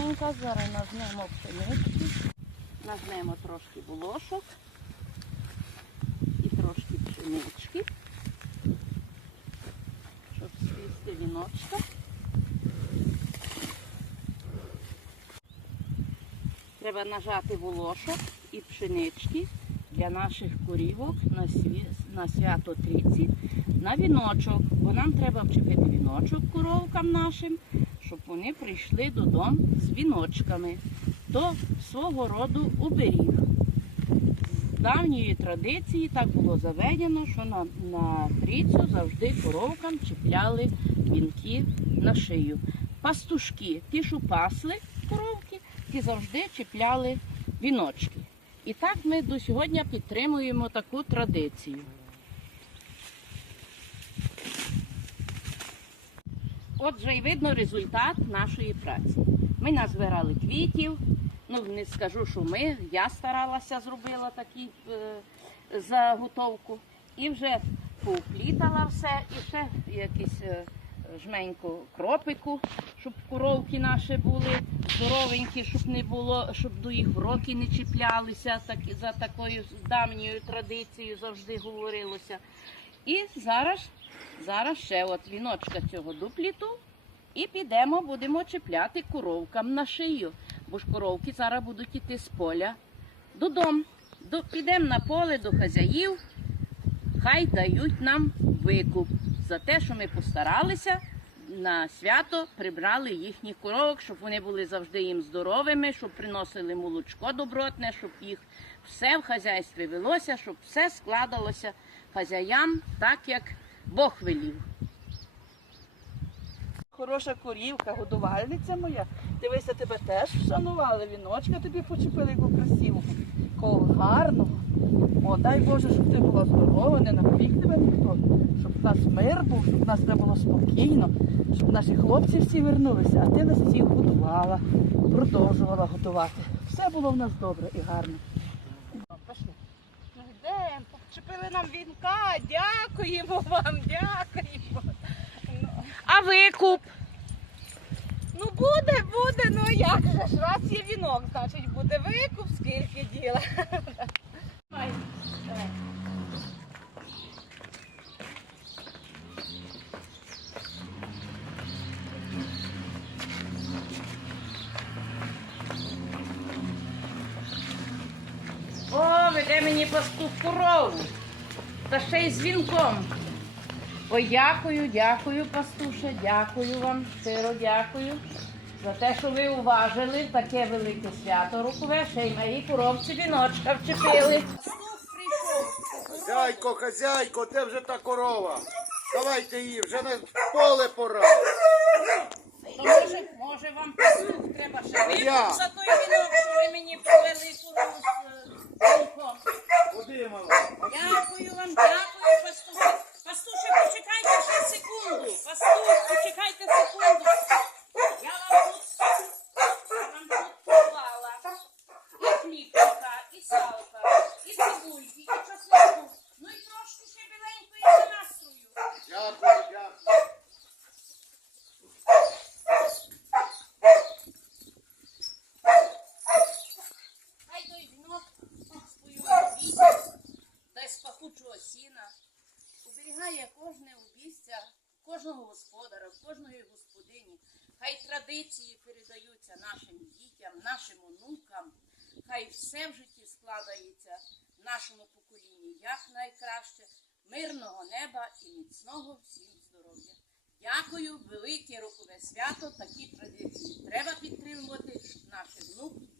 гарненька. Зараз нажмемо пшенички. Нажмемо трошки волошок і трошки пшенички, щоб склісти віночка. Треба нажати волошок і пшенички для наших корівок на, сві... на свято Трійці на віночок, бо нам треба вчепити віночок коровкам нашим, щоб вони прийшли додому з віночками. То свого роду оберіг. З давньої традиції так було заведено, що на, на трійцю завжди коровкам чіпляли вінки на шию. Пастушки, ті, що пасли коровки, ті завжди чіпляли віночки. І так ми до сьогодні підтримуємо таку традицію. Отже, і видно результат нашої праці. Ми назбирали квітів. Ну, не скажу, що ми. Я старалася зробила таку е, заготовку. І вже поуплітала все, і ще якісь е, жменьку кропику, щоб коровки наші були здоровенькі, щоб не було, щоб до їх роки не чіплялися, так, за такою давньою традицією завжди говорилося. І зараз, зараз ще от віночка цього дупліту. І підемо, будемо чіпляти коровкам на шию. Бо ж коровки зараз будуть іти з поля додому. До, підемо на поле до хазяїв, хай дають нам викуп за те, що ми постаралися на свято прибрали їхніх коровок, щоб вони були завжди їм здоровими, щоб приносили молочко добротне, щоб їх все в хазяйстві велося, щоб все складалося хазяям так, як Бог велів. Хороша корівка, годувальниця моя. Дивися, тебе теж вшанували, віночка тобі почепили яку красиву, кого гарного. О, дай Боже, щоб ти була здорова, не напріг тебе ніхто, щоб у нас мир був, щоб у нас все було спокійно, щоб наші хлопці всі вернулися, а ти нас всіх годувала, продовжувала готувати. Все було в нас добре і гарно. Почепили нам вінка, дякуємо вам, дякуємо. А викуп? Ну буде, буде, ну як же ж, раз є вінок, значить буде викуп, скільки діла. Веде мені пастух корову. Та ще й з вінком. Ой, дякую, дякую, пастуше, дякую вам, щиро дякую за те, що ви уважили таке велике свято рокове, ще й моїй коровці віночка вчепили. Хазяйко, хазяйко, де вже та корова? Давайте її, вже на поле пора. То може, може вам пастух треба ще Я. за той вінок, що ви мені повели корову з е, вінком. Куди, мала? Дякую вам, дякую, пастуше. колючого сіна, оберігає кожне обійстя, кожного господара, кожної господині. Хай традиції передаються нашим дітям, нашим онукам, хай все в житті складається нашому поколінні, як найкраще, мирного неба і міцного всім здоров'я. Дякую, велике рокове свято, такі традиції треба підтримувати наших внуків.